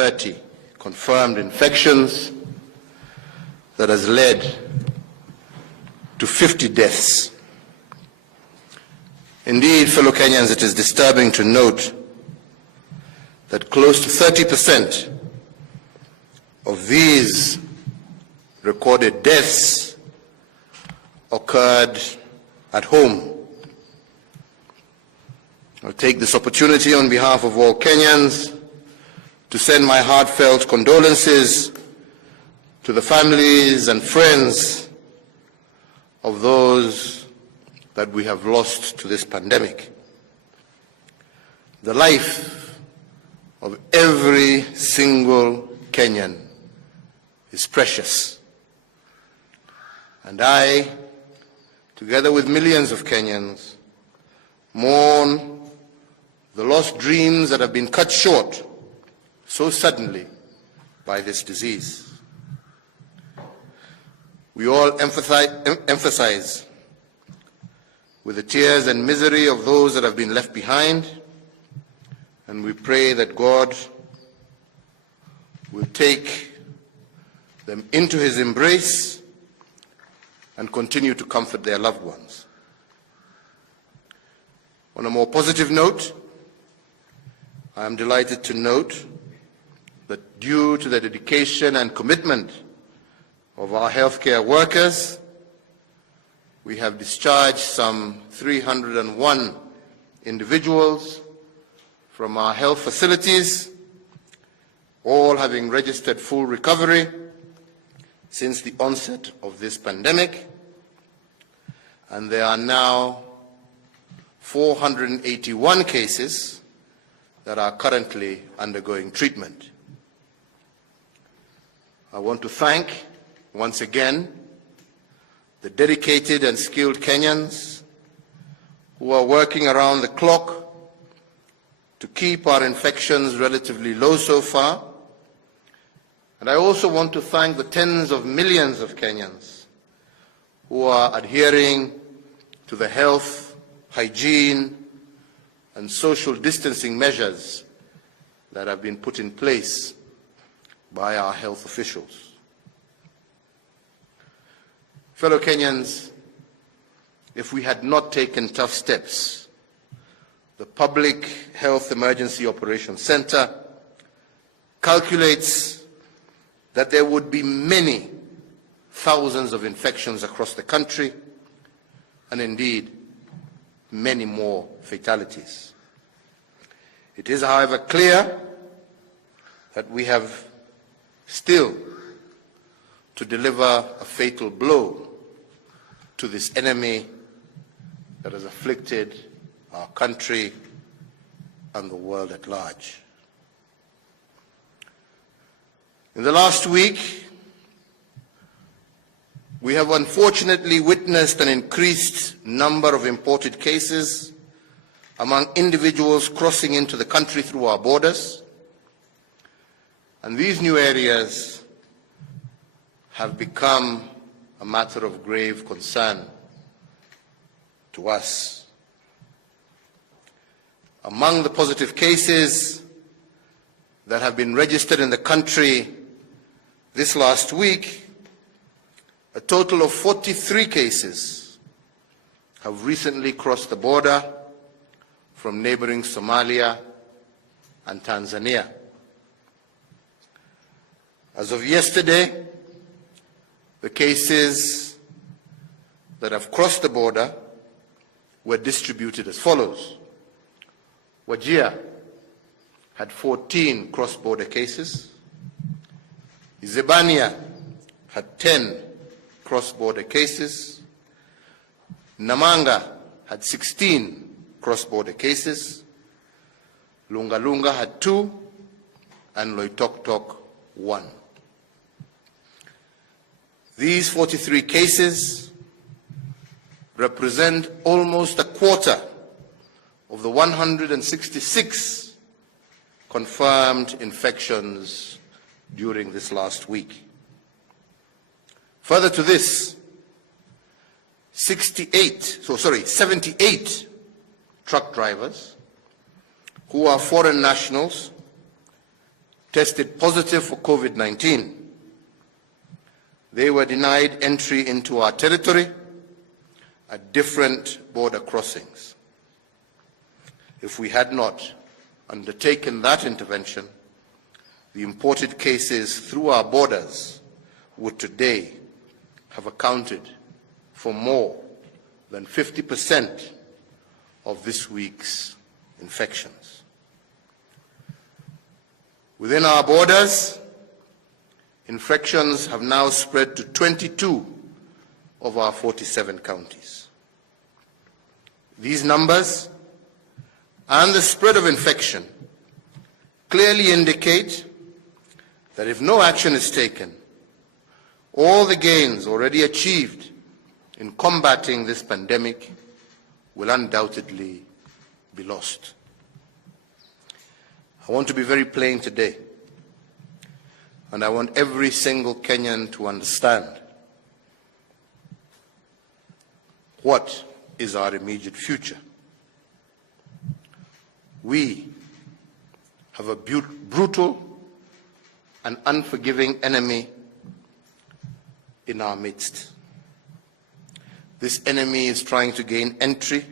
30 confirmed infections that has led to 50 deaths. Indeed, fellow Kenyans, it is disturbing to note that close to 30% of these recorded deaths occurred at home. I'll take this opportunity on behalf of all Kenyans to send my heartfelt condolences to the families and friends of those that we have lost to this pandemic. The life of every single Kenyan is precious. And I, together with millions of Kenyans, mourn the lost dreams that have been cut short so suddenly by this disease. We all emphasize with the tears and misery of those that have been left behind, and we pray that God will take them into His embrace and continue to comfort their loved ones. On a more positive note, I am delighted to note that due to the dedication and commitment of our healthcare workers, we have discharged some 301 individuals from our health facilities, all having registered full recovery since the onset of this pandemic, and there are now 481 cases that are currently undergoing treatment. I want to thank once again the dedicated and skilled Kenyans who are working around the clock to keep our infections relatively low so far. And I also want to thank the tens of millions of Kenyans who are adhering to the health, hygiene, and social distancing measures that have been put in place by our health officials. Fellow Kenyans, if we had not taken tough steps, the Public Health Emergency Operations Center calculates that there would be many thousands of infections across the country, and indeed many more fatalities. It is, however, clear that we have still to deliver a fatal blow to this enemy that has afflicted our country and the world at large. In the last week, we have unfortunately witnessed an increased number of imported cases among individuals crossing into the country through our borders, and these new areas have become a matter of grave concern to us. Among the positive cases that have been registered in the country this last week, a total of 43 cases have recently crossed the border from neighboring Somalia and Tanzania. As of yesterday, the cases that have crossed the border were distributed as follows. Wajir had 14 cross-border cases. Izebania had 10 cross-border cases. Namanga had 16 cross-border cases. Lunga Lunga had 2, and Loitoktok 1. These 43 cases represent almost a quarter of the 166 confirmed infections during this last week. Further to this, 78 truck drivers who are foreign nationals tested positive for COVID-19, they were denied entry into our territory at different border crossings. If we had not undertaken that intervention, the imported cases through our borders would today have accounted for more than 50% of this week's infections. Within our borders, infections have now spread to 22 of our 47 counties. These numbers and the spread of infection clearly indicate that if no action is taken, all the gains already achieved in combating this pandemic will undoubtedly be lost. I want to be very plain today, and I want every single Kenyan to understand what is our immediate future. We have a brutal and unforgiving enemy in our midst. This enemy is trying to gain entry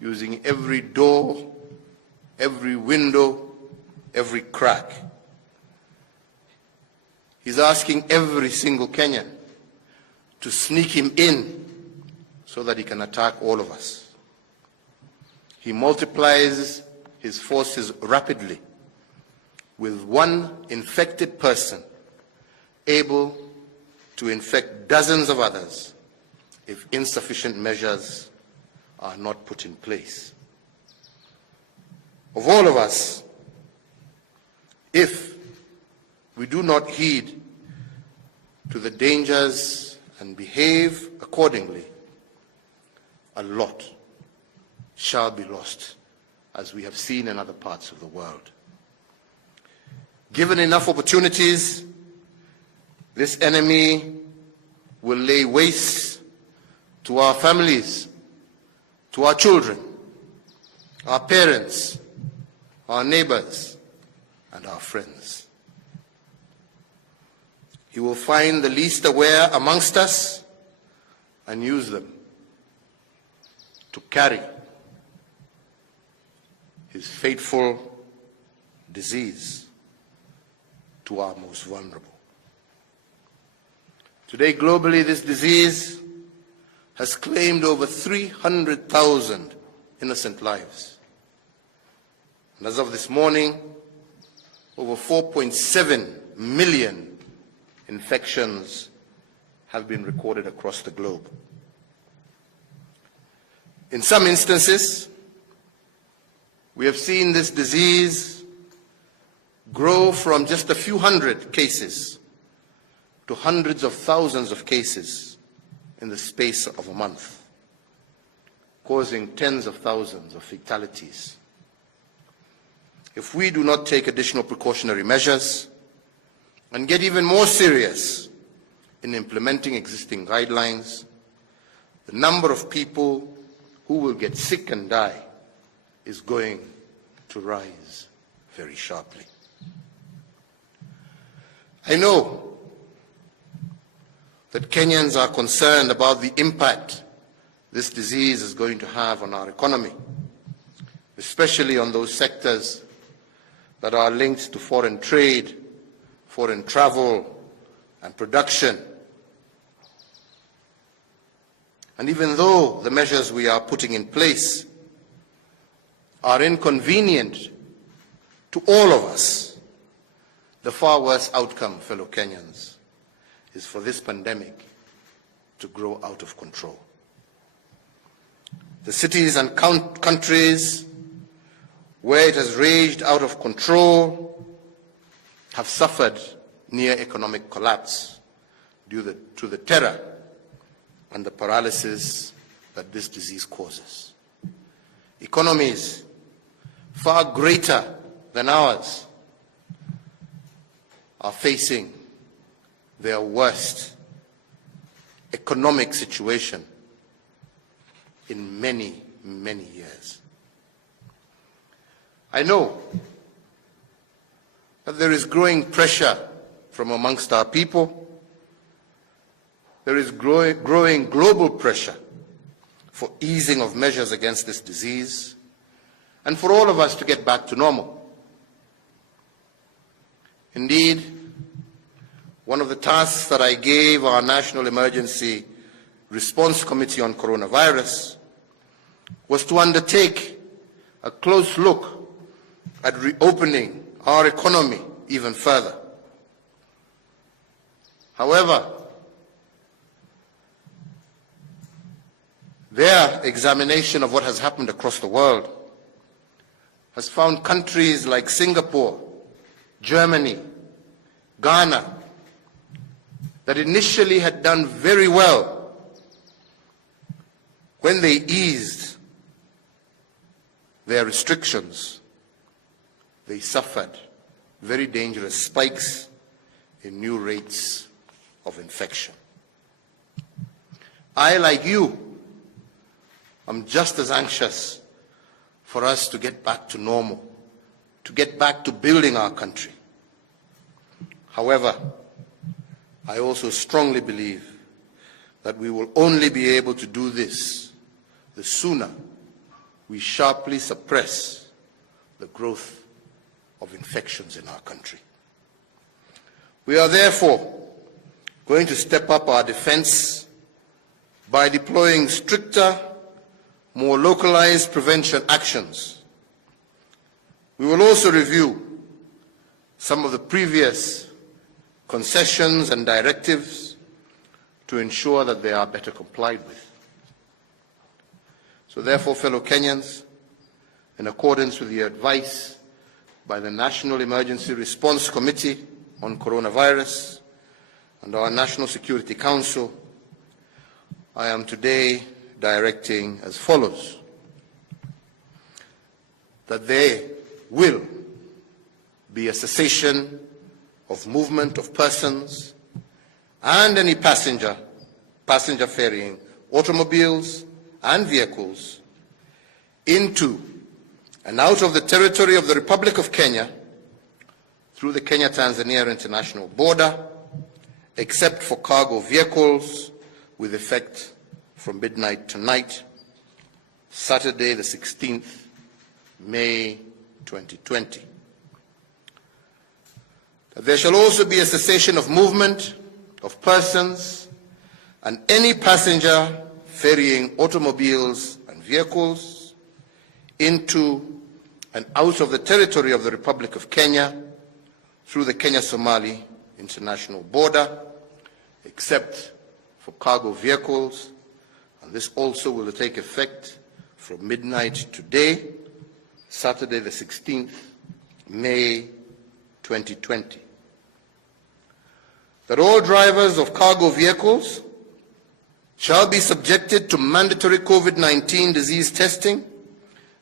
using every door, every window, every crack. He's asking every single Kenyan to sneak him in so that he can attack all of us. He multiplies his forces rapidly, with one infected person able to infect dozens of others if insufficient measures are not put in place. Of all of us, if we do not heed to the dangers and behave accordingly, a lot shall be lost, as we have seen in other parts of the world. Given enough opportunities, this enemy will lay waste to our families, to our children, our parents, our neighbors, and our friends. He will find the least aware amongst us and use them to carry his fateful disease to our most vulnerable. Today, globally, this disease has claimed over 300,000 innocent lives. And as of this morning, over 4.7 million infections have been recorded across the globe. In some instances, we have seen this disease grow from just a few hundred cases to hundreds of thousands of cases in the space of a month, causing tens of thousands of fatalities. If we do not take additional precautionary measures and get even more serious in implementing existing guidelines, the number of people who will get sick and die is going to rise very sharply. I know that Kenyans are concerned about the impact this disease is going to have on our economy, especially on those sectors that are linked to foreign trade, foreign travel, and production. And even though the measures we are putting in place are inconvenient to all of us, the far worse outcome, fellow Kenyans, is for this pandemic to grow out of control. The cities and countries where it has raged out of control have suffered near economic collapse due to the terror and the paralysis that this disease causes. Economies far greater than ours are facing their worst economic situation in many, many years. I know that there is growing pressure from amongst our people. There is growing global pressure for easing of measures against this disease and for all of us to get back to normal. Indeed, one of the tasks that I gave our National Emergency Response Committee on Coronavirus was to undertake a close look at reopening our economy even further. However, their examination of what has happened across the world has found countries like Singapore, Germany, Ghana, that initially had done very well when they eased their restrictions, they suffered very dangerous spikes in new rates of infection. I, like you, am just as anxious for us to get back to normal, to get back to building our country. However, I also strongly believe that we will only be able to do this the sooner we sharply suppress the growth of infections in our country. We are therefore going to step up our defense by deploying stricter, more localized prevention actions. We will also review some of the previous concessions and directives to ensure that they are better complied with. So therefore, fellow Kenyans, in accordance with the advice by the National Emergency Response Committee on Coronavirus and our National Security Council, I am today directing as follows: that there will be a cessation of movement of persons and any passenger ferrying automobiles and vehicles into and out of the territory of the Republic of Kenya through the Kenya-Tanzania international border, except for cargo vehicles, with effect from midnight tonight, Saturday the 16th May 2020. There shall also be a cessation of movement of persons and any passenger ferrying automobiles and vehicles into and out of the territory of the Republic of Kenya through the Kenya-Somali international border, except for cargo vehicles, and this also will take effect from midnight today, Saturday the 16th May 2020. That all drivers of cargo vehicles shall be subjected to mandatory COVID-19 disease testing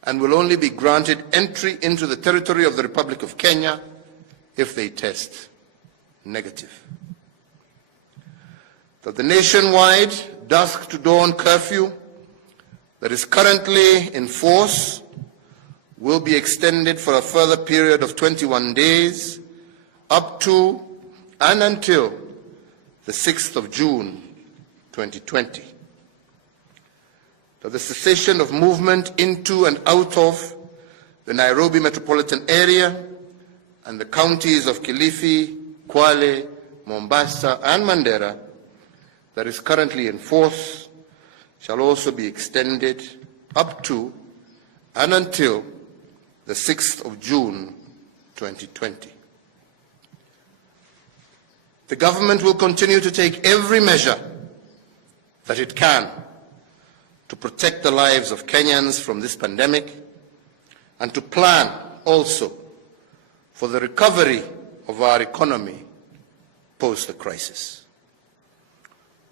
and will only be granted entry into the territory of the Republic of Kenya if they test negative. That the nationwide dusk to dawn curfew that is currently in force will be extended for a further period of 21 days up to and until the 6th of June 2020. That the cessation of movement into and out of the Nairobi metropolitan area and the counties of Kilifi, Kwale, Mombasa, and Mandera that is currently in force shall also be extended up to and until the 6th of June 2020. The government will continue to take every measure that it can to protect the lives of Kenyans from this pandemic and to plan also for the recovery of our economy post the crisis.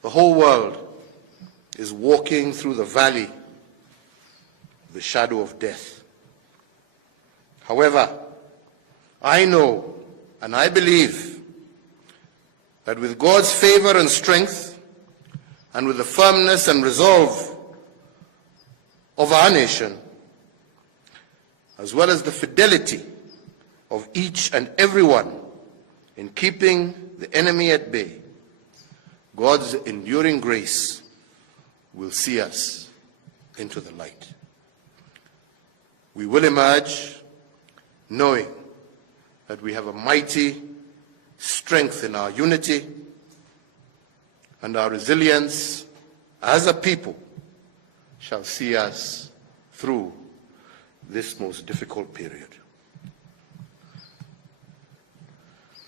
The whole world is walking through the valley of the shadow of death. However, I know and I believe that with God's favor and strength, and with the firmness and resolve of our nation, as well as the fidelity of each and everyone in keeping the enemy at bay, God's enduring grace will see us into the light. We will emerge knowing that we have a mighty strength in our unity, and our resilience as a people shall see us through this most difficult period.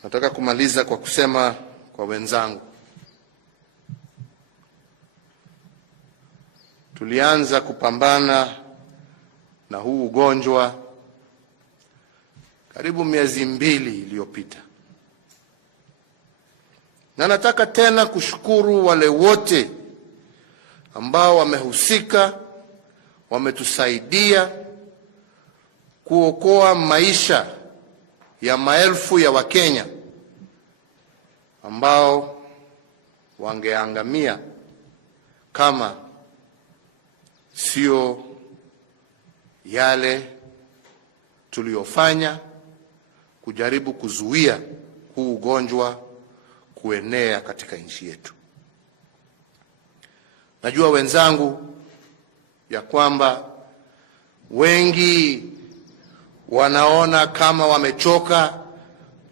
Nataka kumaliza kwa kusema kwa wenzangu, tulianza kupambana na huu ugonjwa karibu miezi 2 iliyopita. Na nataka tena kushukuru wale wote ambao wamehusika, wametusaidia kuokoa maisha ya maelfu ya Wakenya ambao wangeangamia kama sio yale tuliyofanya kujaribu kuzuia huu ugonjwa kuenea katika nchi yetu. Najua wenzangu ya kwamba wengi wanaona kama wamechoka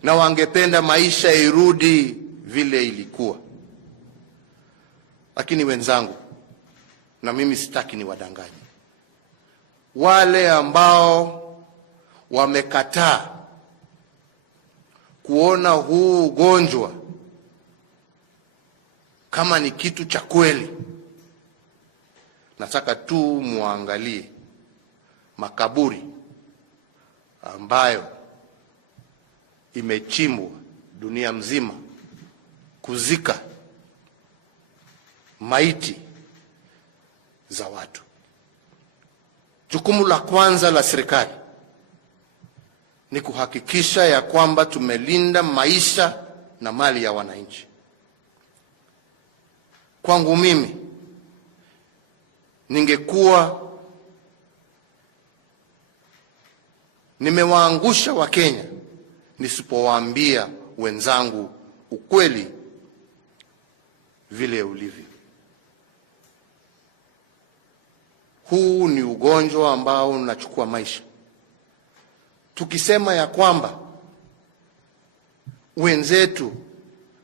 na wangependa maisha irudi vile ilikuwa. Lakini wenzangu, na mimi sitaki ni wadanganyi, wale ambao wamekataa kuona huu ugonjwa kama ni kitu cha kweli, nataka tu muangalie makaburi ambayo imechimbwa dunia mzima kuzika maiti za watu. Jukumu la kwanza la serikali ni kuhakikisha ya kwamba tumelinda maisha na mali ya wananchi. Kwangu mimi, ningekuwa nimewaangusha Wakenya nisipowaambia wenzangu ukweli vile ulivyo. Huu ni ugonjwa ambao unachukua maisha. Tukisema ya kwamba wenzetu,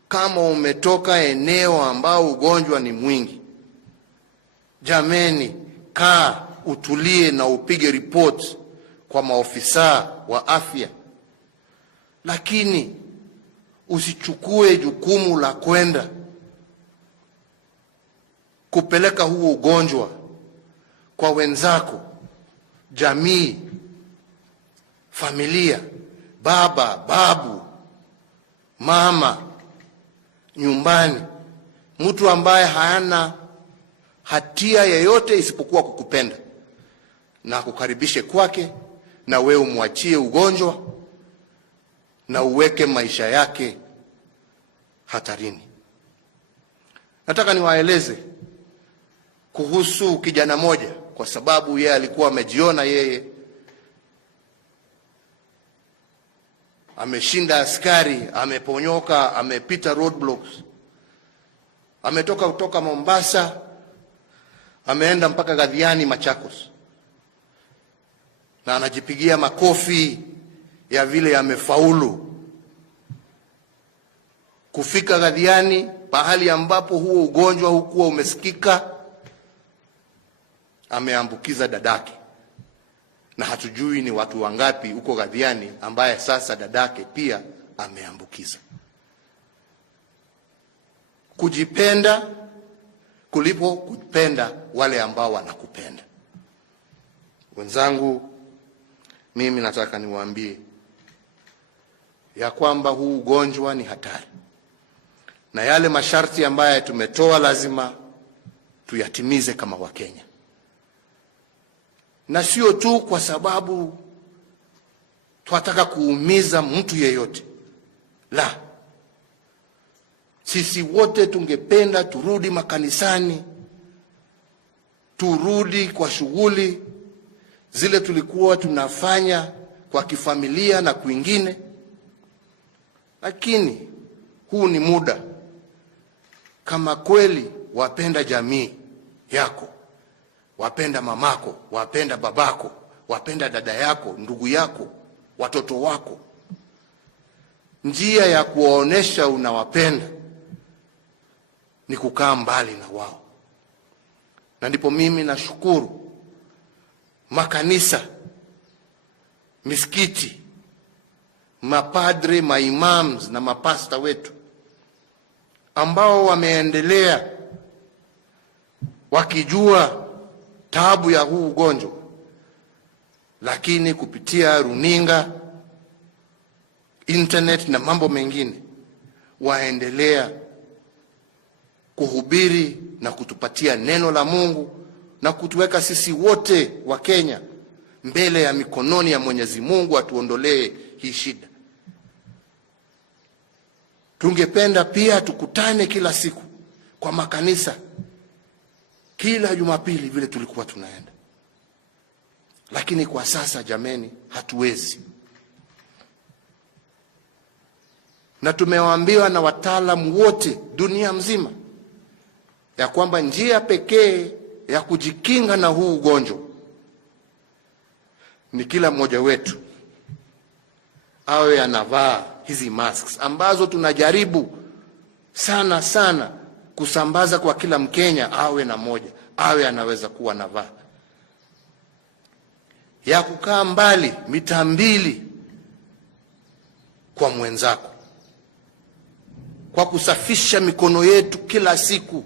kama umetoka eneo ambao ugonjwa ni mwingi, jameni, kaa utulie na upige report kwa maofisa wa afya, lakini usichukue jukumu la kwenda kupeleka huo ugonjwa kwa wenzako, jamii, familia, baba, babu, mama, nyumbani, mtu ambaye hana hatia yeyote isipokuwa kukupenda na kukaribishe kwake, na wewe umwachie ugonjwa na uweke maisha yake hatarini. Nataka niwaeleze kuhusu kijana moja, kwa sababu yeye alikuwa amejiona yeye ameshinda askari, ameponyoka, amepita roadblocks. Ametoka kutoka Mombasa, ameenda mpaka Gathiani, Machakos, na anajipigia makofi ya vile amefaulu kufika Gathiani, pahali ambapo huo ugonjwa hukuwa umesikika. Ameambukiza dadake, na hatujui ni watu wangapi huko Gathiani ambaye sasa dadake pia ameambukiza. Kujipenda kulipo kupenda wale ambao wanakupenda. Wenzangu, mimi nataka niwaambie ya kwamba huu ugonjwa ni hatari, na yale masharti ambayo tumetoa lazima tuyatimize kama Wakenya, na sio tu kwa sababu tunataka kuumiza mtu yeyote. La, sisi wote tungependa turudi makanisani, turudi kwa shughuli zile tulikuwa tunafanya kwa kifamilia na kwingine, lakini huu ni muda, kama kweli wapenda jamii yako, wapenda mamako, wapenda babako, wapenda dada yako, ndugu yako, watoto wako, njia ya kuwaonesha unawapenda ni kukaa mbali na wao. Na ndipo mimi nashukuru makanisa, misikiti, mapadre, maimams na mapasta wetu ambao wameendelea wakijua taabu ya huu ugonjwa, lakini kupitia runinga, internet na mambo mengine waendelea kuhubiri na kutupatia neno la Mungu na kutuweka sisi wote wa Kenya mbele ya mikononi ya Mwenyezi Mungu atuondolee hii shida. Tungependa pia tukutane kila siku kwa makanisa, kila Jumapili vile tulikuwa tunaenda, lakini kwa sasa jameni, hatuwezi. Na tumewaambiwa na wataalamu wote dunia mzima ya kwamba njia pekee ya kujikinga na huu ugonjwa ni kila mmoja wetu awe anavaa hizi masks ambazo tunajaribu sana sana kusambaza kwa kila Mkenya awe na moja, awe anaweza kuwa anavaa, ya kukaa mbali mita 2 kwa mwenzako, kwa kusafisha mikono yetu kila siku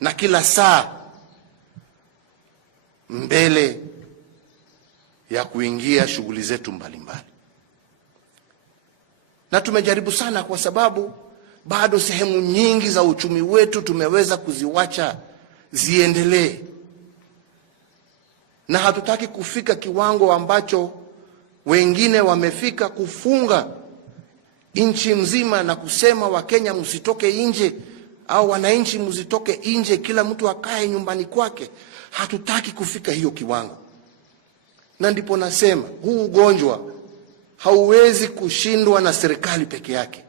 na kila saa mbele ya kuingia shughuli zetu mbalimbali. Na tumejaribu sana, kwa sababu bado sehemu nyingi za uchumi wetu tumeweza kuziwacha ziendelee, na hatutaki kufika kiwango ambacho wengine wamefika, kufunga nchi mzima na kusema Wakenya msitoke nje, au wananchi msitoke nje, kila mtu akae nyumbani kwake. Hatutaki kufika hiyo kiwango, na ndipo nasema huu ugonjwa hauwezi kushindwa na serikali peke yake.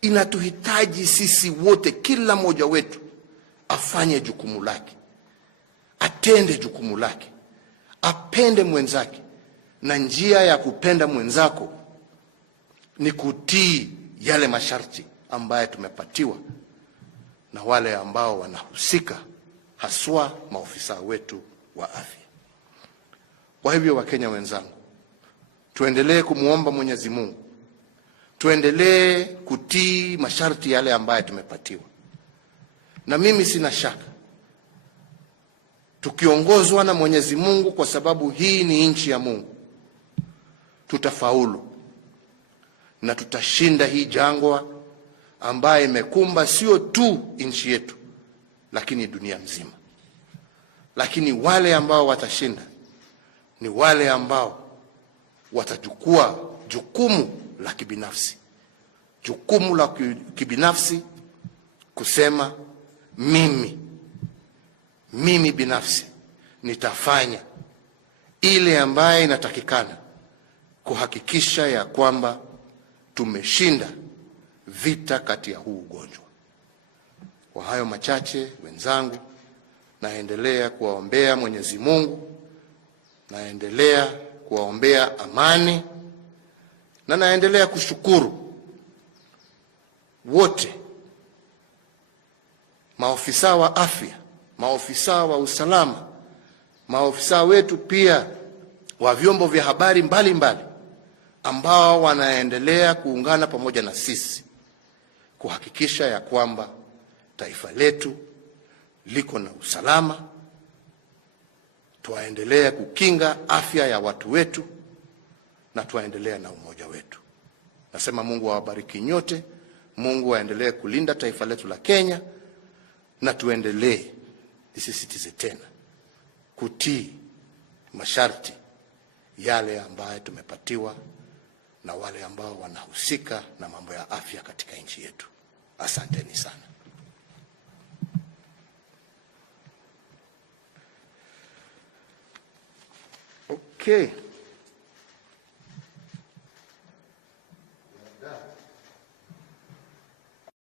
Inatuhitaji sisi wote, kila mmoja wetu afanye jukumu lake, atende jukumu lake, apende mwenzake. Na njia ya kupenda mwenzako ni kutii yale masharti ambayo tumepatiwa na wale ambao wanahusika, haswa maofisa wetu wa afya. Kwa hivyo, Wakenya wenzangu, tuendelee kumuomba Mwenyezi Mungu, tuendelee kutii masharti yale ambayo tumepatiwa, na mimi sina shaka tukiongozwa na Mwenyezi Mungu, kwa sababu hii ni nchi ya Mungu, tutafaulu na tutashinda hii jangwa ambaye imekumba sio tu nchi yetu, lakini dunia mzima. Lakini wale ambao watashinda ni wale ambao watachukua jukumu la kibinafsi, jukumu la kibinafsi kusema mimi binafsi nitafanya ile ambaye inatakikana kuhakikisha ya kwamba tumeshinda vita kati ya huu ugonjwa. Kwa hayo machache, wenzangu, naendelea kuwaombea Mwenyezi Mungu, naendelea kuwaombea amani, na naendelea kushukuru wote, maofisa wa afya, maofisa wa usalama, maofisa wetu pia wa vyombo vya habari mbalimbali ambao wanaendelea kuungana pamoja na sisi kuhakikisha ya kwamba taifa letu liko na usalama. Tuendelee kukinga afya ya watu wetu na tuendelee na umoja wetu. Nasema Mungu awabariki nyote, Mungu aendelee kulinda taifa letu la Kenya, na tuendelee, nisisitize tena, kutii masharti yale ambayo tumepatiwa na wale ambao wanahusika na mambo ya afya katika nchi yetu. Asanteni sana. Okay.